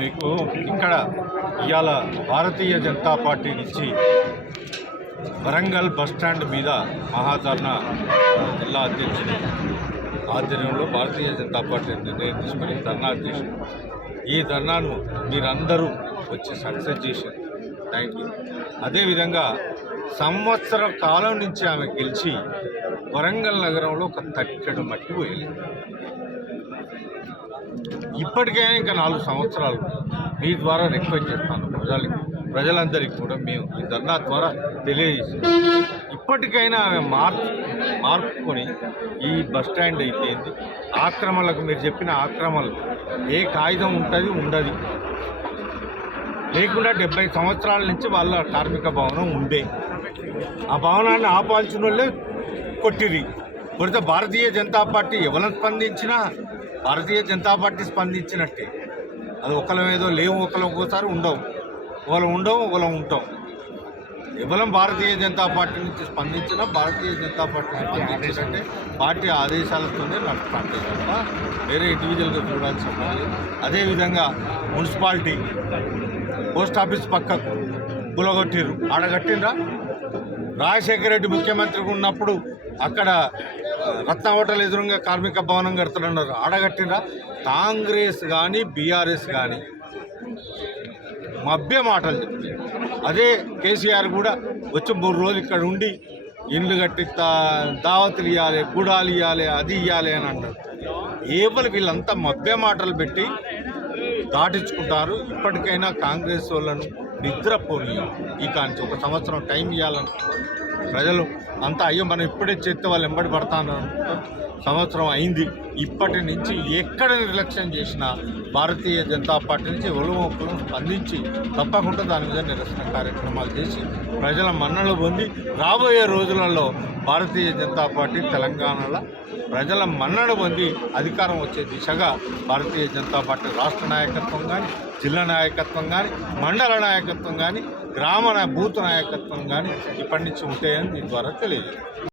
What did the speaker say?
మీకు ఇక్కడ ఇవాళ భారతీయ జనతా పార్టీ నుంచి వరంగల్ బస్ స్టాండ్ మీద మహాధర్ణ జిల్లా అధ్యక్షుడు ఆధ్వర్యంలో భారతీయ జనతా పార్టీ నిర్ణయం తీసుకొని ధర్నా చేసింది ఈ ధర్నాను మీరందరూ వచ్చి సక్సెస్ చేశారు. థ్యాంక్ యూ అదేవిధంగా సంవత్సర కాలం నుంచి ఆమె గెలిచి వరంగల్ నగరంలో ఒక తట్టెడు మట్టి పోయింది. ఇప్పటికైనా ఇంకా నాలుగు సంవత్సరాలు మీ ద్వారా రిక్వెస్ట్ చేస్తాను. ప్రజలకి ప్రజలందరికీ కూడా మేము ఈ ధర్నా ద్వారా తెలియజేస్తాం ఇప్పటికైనా ఆమె మార్పు మార్పుకొని ఈ బస్ స్టాండ్ అయిపోయింది ఆక్రమణలకు మీరు చెప్పిన ఆక్రమణలు ఏ కాగితం ఉంటుంది ఉండదు. లేకుండా డెబ్బై సంవత్సరాల నుంచి వాళ్ళ కార్మిక భవనం ఉండే. ఆ భవనాన్ని ఆపాల్సిన వాళ్ళే కొట్టిరి కొడితే భారతీయ జనతా పార్టీ ఎవరిని స్పందించినా భారతీయ జనతా పార్టీ స్పందించినట్టే. అది ఒకళ్ళం ఏదో లేవు ఒకళ్ళం ఒక్కోసారి ఉండవు. ఒకళ్ళం ఉండవు ఒకళ్ళం ఉంటాం కేవలం భారతీయ జనతా పార్టీ నుంచి స్పందించినా భారతీయ జనతా పార్టీ స్పందించినట్టే పార్టీ ఆదేశాలతోనే నడుపుతాంటే తప్ప వేరే ఇండివిజువల్గా చూడాల్సిన అదేవిధంగా మున్సిపాలిటీ పోస్ట్ ఆఫీస్ పక్కకు గులగొట్టిర్రు ఆడగట్టిండ్రా రాజశేఖర రెడ్డి ముఖ్యమంత్రిగా ఉన్నప్పుడు అక్కడ రత్న హోటల్ ఎదురుగా కార్మిక భవనం కడుతున్నారు ఆడగట్టిండ్రా కాంగ్రెస్ కానీ బీఆర్ఎస్ కానీ మభ్య మాటలు. చెప్తాయి అదే కేసీఆర్ కూడా వచ్చి మూడు రోజులు ఇక్కడ ఉండి ఇండ్లు కట్టి దా- దావతులు ఇవ్వాలి గుడాలు ఇవ్వాలి అది ఇవ్వాలి అని అంటారు. ఏవలు వీళ్ళంతా మభ్య మాటలు పెట్టి దాటించుకుంటారు. ఇప్పటికైనా కాంగ్రెస్ వాళ్ళను నిద్రపోని ఈ ఒక సంవత్సరం టైం ఇవ్వాలనుకుంటున్నారు ప్రజలు అంతా అయ్యో మనం ఇప్పుడే చేస్తే వాళ్ళు ఎంబడి పడతాను సంవత్సరం అయింది. ఇప్పటి నుంచి ఎక్కడ నిర్లక్ష్యం చేసినా భారతీయ జనతా పార్టీ నుంచి ఒలుమొక్కలు స్పందించి తప్పకుండా దాని మీద నిరసన కార్యక్రమాలు చేసి ప్రజల మన్నలు పొంది రాబోయే రోజులలో భారతీయ జనతా పార్టీ తెలంగాణలో ప్రజల మన్నడు పొంది అధికారం వచ్చే దిశగా భారతీయ జనతా పార్టీ రాష్ట్ర నాయకత్వం కానీ జిల్లా నాయకత్వం కానీ మండల నాయకత్వం కానీ గ్రామ బూత్ నాయకత్వం కానీ ఇప్పటి నుంచి ఉంటాయని దీని ద్వారా తెలియజేస్తాను